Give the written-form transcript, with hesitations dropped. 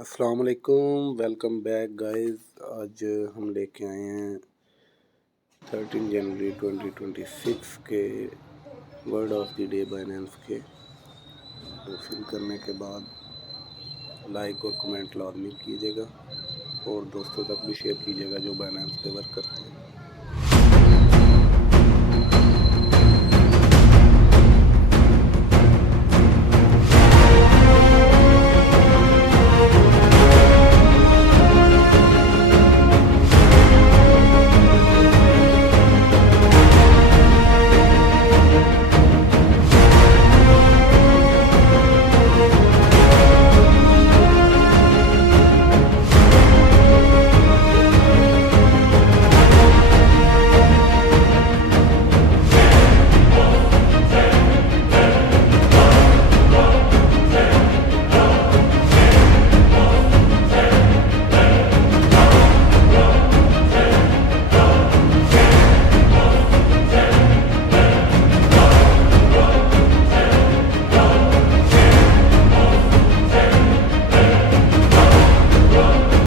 अस्सलाम वालेकुम, welcome back guys. आज हम लेके आए हैं 13 जनवरी 2026 के word of the day Binance के। तो फिल करने के बाद लाइक और कमेंट लाजमी कीजिएगा और दोस्तों तक भी शेयर कीजिएगा जो बाइनेंस पे वर्क करते हैं।